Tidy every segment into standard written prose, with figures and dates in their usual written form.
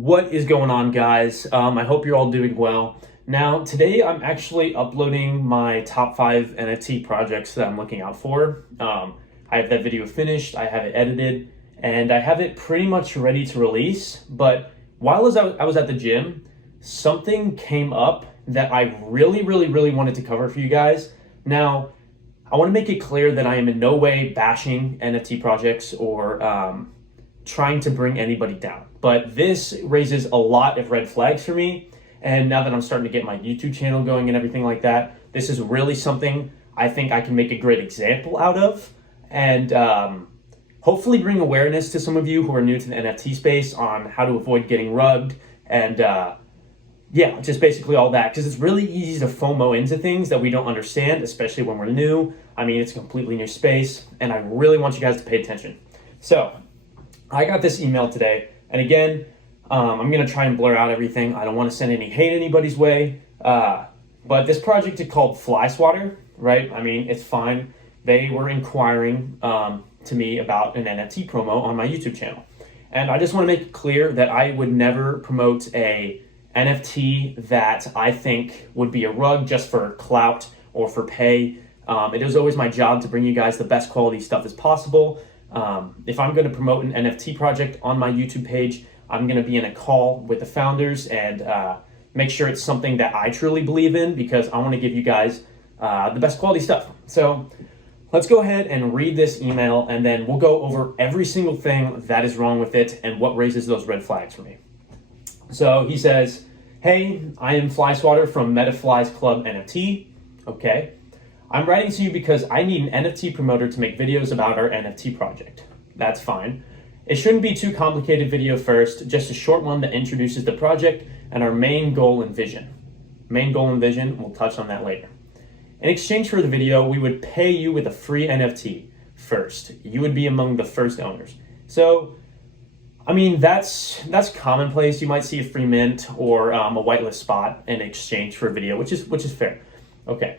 What is going on, guys? I hope you're all doing well. Now, today I'm actually uploading my top 5 NFT projects that I'm looking out for. I have that video finished, I have it edited, and I have it pretty much ready to release. But while I was at the gym, something came up that I really wanted to cover for you guys. Now, I want to make it clear that I am in no way bashing NFT projects or trying to bring anybody down. But this raises a lot of red flags for me. And now that I'm starting to get my YouTube channel going and everything like that, this is really something I think I can make a great example out of. And hopefully bring awareness to some of you who are new to the NFT space on how to avoid getting rugged. And yeah, just basically all that. Because it's really easy to FOMO into things that we don't understand, especially when we're new. I mean, it's a completely new space. And I really want you guys to pay attention. So I got this email today, and again, I'm going to try and blur out everything. I don't want to send any hate anybody's way, but this project is called Flyswatter, right? I mean, it's fine. They were inquiring to me about an NFT promo on my YouTube channel, and I just want to make it clear that I would never promote a NFT that I think would be a rug just for clout or for pay. It is always my job to bring you guys the best quality stuff as possible. If I'm going to promote an NFT project on my YouTube page, I'm going to be in a call with the founders and make sure it's something that I truly believe in, because I want to give you guys the best quality stuff. So let's go ahead and read this email, and then we'll go over every single thing that is wrong with it and what raises those red flags for me. So he says, "Hey, I am Flyswatter from Metafliesclub NFT. Okay. I'm writing to you because I need an NFT promoter to make videos about our NFT project." That's fine. "It shouldn't be too complicated video first, just a short one that introduces the project and our main goal and vision." Main goal and vision, we'll touch on that later. "In exchange for the video, we would pay you with a free NFT first. You would be among the first owners." So, I mean, that's commonplace. You might see a free mint or a whitelist spot in exchange for a video, which is fair. Okay.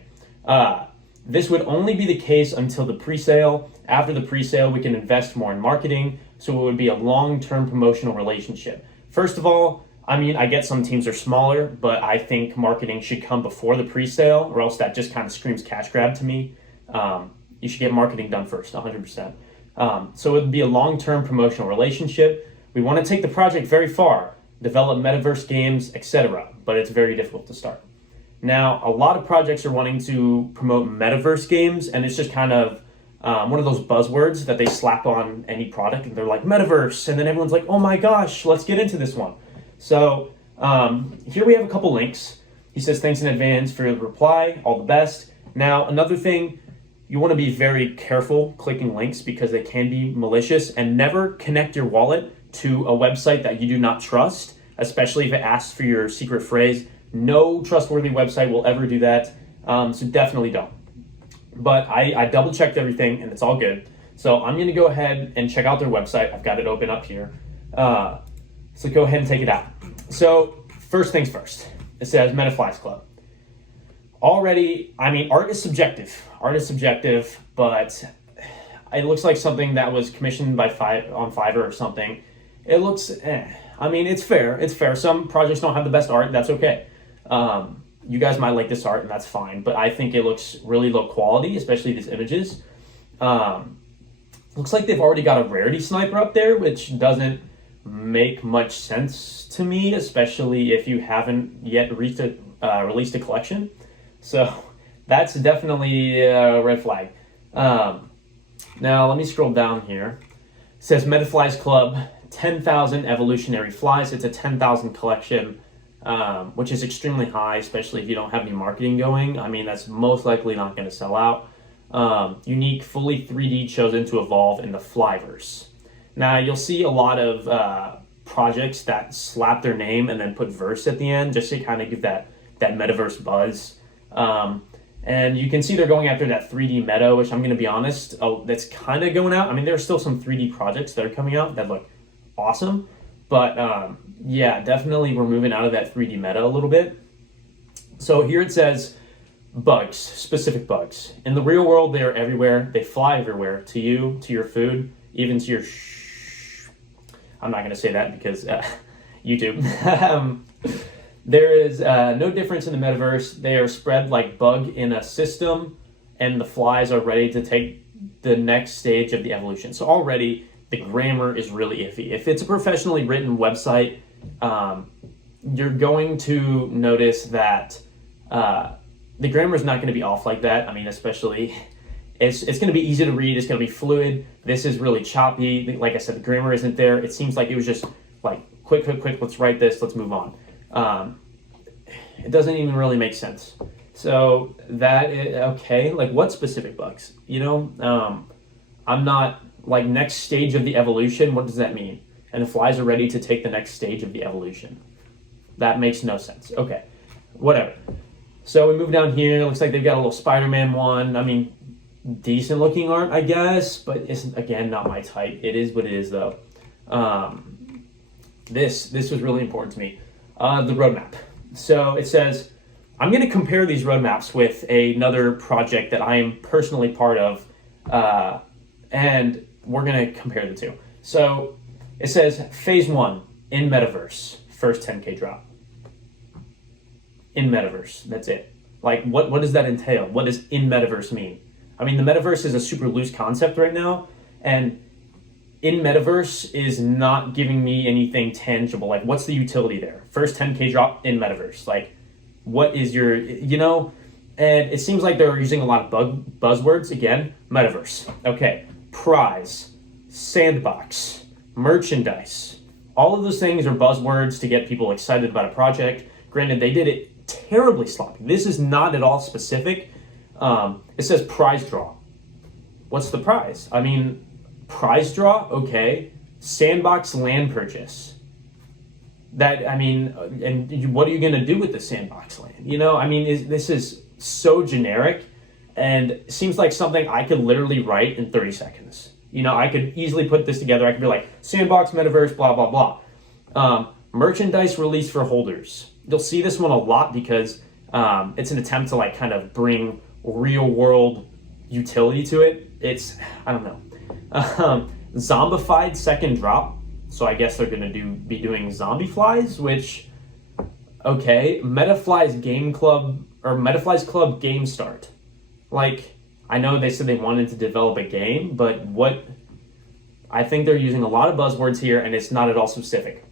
This would only be the case until the pre-sale. After the pre-sale, we can invest more in marketing, so it would be a long-term promotional relationship. First of all, I mean, I get some teams are smaller, but I think marketing should come before the pre-sale, or else that just kind of screams cash grab to me. You should get marketing done first, 100%. So it would be a long-term promotional relationship. We want to take the project very far, develop metaverse games, etc., but it's very difficult to start. Now, a lot of projects are wanting to promote metaverse games, and it's just kind of one of those buzzwords that they slap on any product, and they're like, metaverse, and then everyone's like, oh my gosh, let's get into this one. So here we have a couple links. He says, "Thanks in advance for your reply, all the best." Now, another thing, you want to be very careful clicking links because they can be malicious, and never connect your wallet to a website that you do not trust, especially if it asks for your secret phrase. No trustworthy website will ever do that, so definitely don't. But I double checked everything and it's all good. So I'm gonna go ahead and check out their website. I've got it open up here. So go ahead and take it out. So first things first, it says Metafliesclub. Already, I mean, art is subjective. Art is subjective, but it looks like something that was commissioned by on Fiverr or something. It looks, I mean, it's fair. It's fair. Some projects don't have the best art. That's okay. You guys might like this art, and that's fine, but I think it looks really low quality, especially these images. Looks like they've already got a rarity sniper up there, which doesn't make much sense to me, especially if you haven't yet released a collection. So that's definitely a red flag. Now let me scroll down here. It says Metafliesclub, 10,000 evolutionary flies. It's a 10,000 collection, which is extremely high, especially if you don't have any marketing going. I mean, that's most likely not going to sell out. Unique, fully 3D chosen to evolve in the Flyverse. Now, you'll see a lot of projects that slap their name and then put verse at the end, just to kind of give that metaverse buzz. And you can see they're going after that 3D meta, which I'm going to be honest, that's kind of going out. I mean, there are still some 3D projects that are coming out that look awesome, but yeah, definitely we're moving out of that 3D meta a little bit. So here it says bugs, specific bugs. In the real world, they are everywhere. They fly everywhere, to you, to your food, even to your I'm not going to say that because YouTube. There is no difference in the metaverse. They are spread like bug in a system, and the flies are ready to take the next stage of the evolution. So already the grammar is really iffy. If it's a professionally written website, you're going to notice that the grammar is not going to be off like that. I mean, especially, it's going to be easy to read. It's going to be fluid. This is really choppy. Like I said, the grammar isn't there. It seems like it was just like, quick, let's write this, let's move on. It doesn't even really make sense. So that is, okay, like what specific bugs? You know, I'm not, like, next stage of the evolution, what does that mean? And the flies are ready to take the next stage of the evolution. That makes no sense. Okay, whatever. So we move down here. Looks like they've got a little Spider-Man one. I mean, decent looking art, I guess, but it's, again, not my type. It is what it is, though. This was really important to me. The roadmap. So it says, I'm going to compare these roadmaps with another project that I am personally part of, and we're going to compare the two. So it says phase 1 in metaverse, first 10K drop. In metaverse, that's it. Like, what does that entail? What does in metaverse mean? I mean, the metaverse is a super loose concept right now, and in metaverse is not giving me anything tangible. Like, what's the utility there? First 10K drop in metaverse. Like, what is your, you know? And it seems like they're using a lot of buzzwords. Again, metaverse. Okay, prize, sandbox, merchandise. All of those things are buzzwords to get people excited about a project. Granted, they did it terribly sloppy. This is not at all specific. It says prize draw. What's the prize? I mean, prize draw, okay. Sandbox land purchase. That, I mean, and what are you going to do with the sandbox land? You know, I mean, this is so generic, and it seems like something I could literally write in 30 seconds. You know, I could easily put this together. I could be like, sandbox, metaverse, blah, blah, blah. Merchandise release for holders. You'll see this one a lot because it's an attempt to, like, kind of bring real world utility to it. It's, I don't know. Zombified second drop. So I guess they're going to be doing zombie flies, which, okay. Metafliesclub game start. Like, I know they said they wanted to develop a game, but I think they're using a lot of buzzwords here, and it's not at all specific.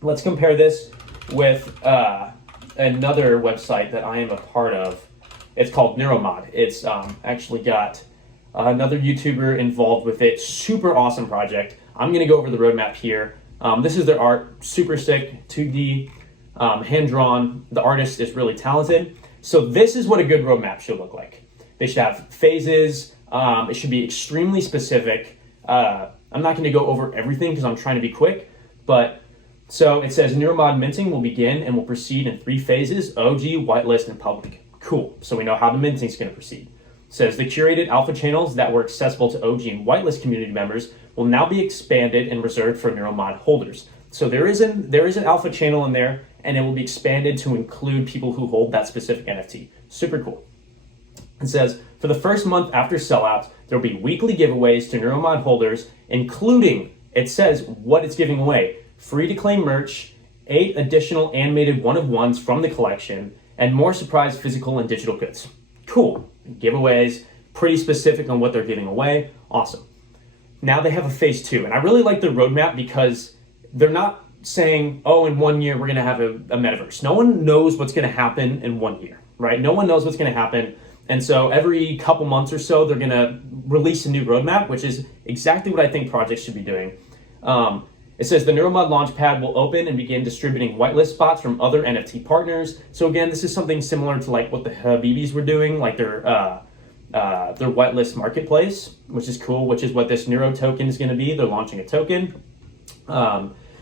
Let's compare this with another website that I am a part of. It's called Neuromod. It's actually got another YouTuber involved with it. Super awesome project. I'm going to go over the roadmap here. This is their art. Super sick, 2D, hand-drawn. The artist is really talented. So this is what a good roadmap should look like. They should have phases. It should be extremely specific. I'm not going to go over everything because I'm trying to be quick. But so it says Neuromod minting will begin and will proceed in 3 phases: OG, whitelist, and public. Cool. So we know how the minting is going to proceed. It says the curated alpha channels that were accessible to OG and whitelist community members will now be expanded and reserved for Neuromod holders. So there is an alpha channel in there, and it will be expanded to include people who hold that specific NFT. Super cool. It says, for the first month after sellout, there will be weekly giveaways to Neuromod holders, including, it says what it's giving away: free to claim merch, 8 additional animated one-of-ones from the collection, and more surprise physical and digital goods. Cool. Giveaways, pretty specific on what they're giving away. Awesome. Now they have a phase 2, and I really like the roadmap because they're not saying, oh, in 1 year we're going to have a metaverse. No one knows what's going to happen in 1 year, right? No one knows what's going to happen. And so every couple months or so, they're going to release a new roadmap, which is exactly what I think projects should be doing. It says the Neuromod Launch Pad will open and begin distributing whitelist spots from other NFT partners. So again, this is something similar to like what the Habibis were doing, like their whitelist marketplace, which is cool, which is what this Neuro token is going to be. They're launching a token.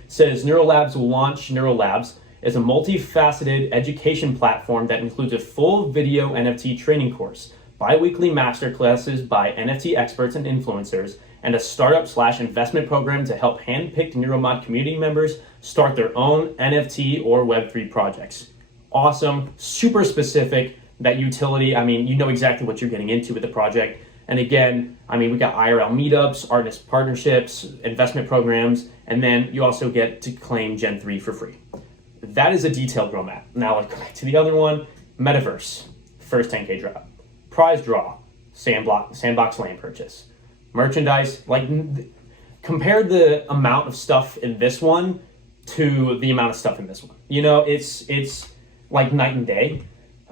Says Neurolabs will launch. Neurolabs is a multifaceted education platform that includes a full video NFT training course, bi-weekly masterclasses by NFT experts and influencers, and a startup/investment program to help hand-picked Neuromod community members start their own NFT or Web3 projects. Awesome, super specific, that utility. I mean, you know exactly what you're getting into with the project. And again, I mean, we got IRL meetups, artist partnerships, investment programs, and then you also get to claim Gen 3 for free. That is a detailed roadmap. Now let's go back to the other one, Metaverse, first 10K drop, prize draw, sandbox land purchase, merchandise. Like, compare the amount of stuff in this one to the amount of stuff in this one. You know, it's like night and day.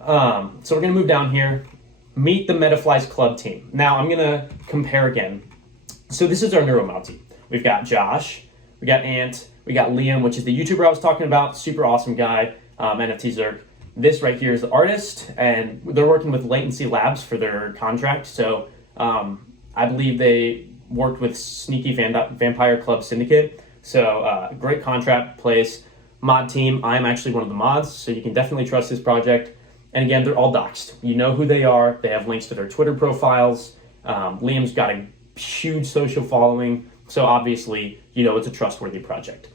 So we're gonna move down here. Meet the Metafliesclub team. Now I'm gonna compare again. So this is our Neuromod team. We've got Josh, we got Ant, we got Liam, which is the YouTuber I was talking about, super awesome guy, NFT Zerk. This right here is the artist, and they're working with Latency Labs for their contract. So I believe they worked with Sneaky Vampire Club Syndicate. So great contract place. Mod team, I'm actually one of the mods, so you can definitely trust this project. And again, they're all doxed. You know who they are. They have links to their Twitter profiles. Liam's got a huge social following. So obviously, you know it's a trustworthy project.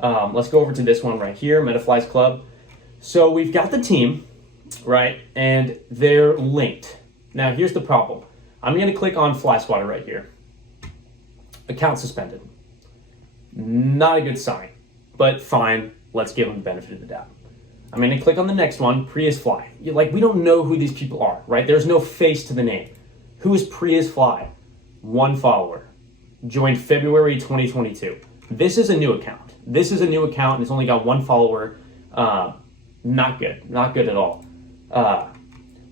Let's go over to this one right here, Metafliesclub. So we've got the team, right? And they're linked. Now here's the problem. I'm going to click on Flyswatter right here. Account suspended. Not a good sign, but fine. Let's give them the benefit of the doubt. I'm going to click on the next one, Prius Fly. We don't know who these people are, right? There's no face to the name. Who is Prius Fly? 1 follower. Joined February 2022. This is a new account. And it's only got 1 follower. Not good. Not good at all.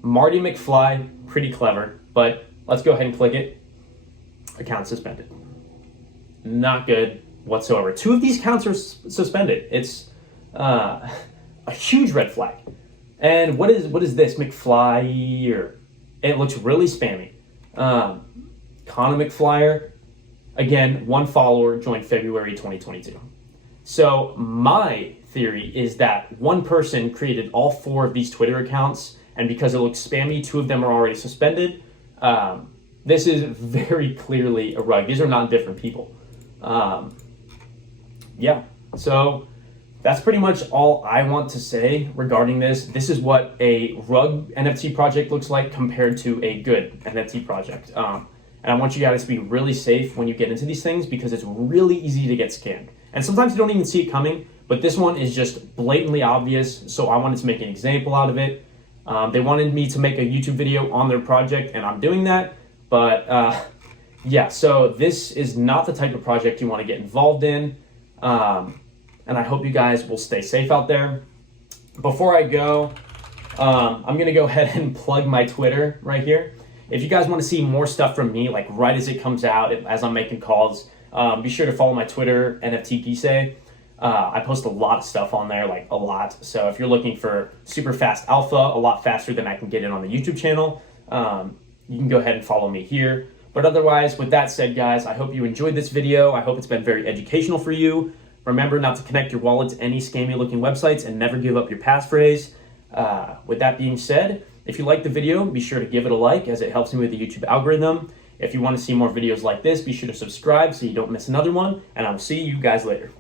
Marty McFly, pretty clever, but let's go ahead and click it. Account suspended. Not good whatsoever. 2 of these accounts are suspended. It's a huge red flag. And what is this, McFly? Or it looks really spammy. Connor McFlyer, again, 1 follower, joined February 2022. So my theory is that one person created all 4 of these Twitter accounts, and because it looks spammy, 2 of them are already suspended. This is very clearly a rug. These are not different people. Yeah, so that's pretty much all I want to say regarding this. This is what a rug NFT project looks like compared to a good NFT project. And I want you guys to be really safe when you get into these things because it's really easy to get scammed. And sometimes you don't even see it coming, but this one is just blatantly obvious. So I wanted to make an example out of it. They wanted me to make a YouTube video on their project, and I'm doing that. But yeah, so this is not the type of project you want to get involved in. And I hope you guys will stay safe out there. Before I go, I'm gonna go ahead and plug my Twitter right here. If you guys want to see more stuff from me, like right as it comes out, as I'm making calls, be sure to follow my Twitter, NFT Pise. I post a lot of stuff on there, like a lot. So if you're looking for super fast alpha, a lot faster than I can get it on the YouTube channel, you can go ahead and follow me here. But otherwise, with that said, guys, I hope you enjoyed this video. I hope it's been very educational for you. Remember not to connect your wallet to any scammy looking websites and never give up your passphrase. With that being said, if you liked the video, be sure to give it a like as it helps me with the YouTube algorithm. If you want to see more videos like this, be sure to subscribe so you don't miss another one, and I will see you guys later.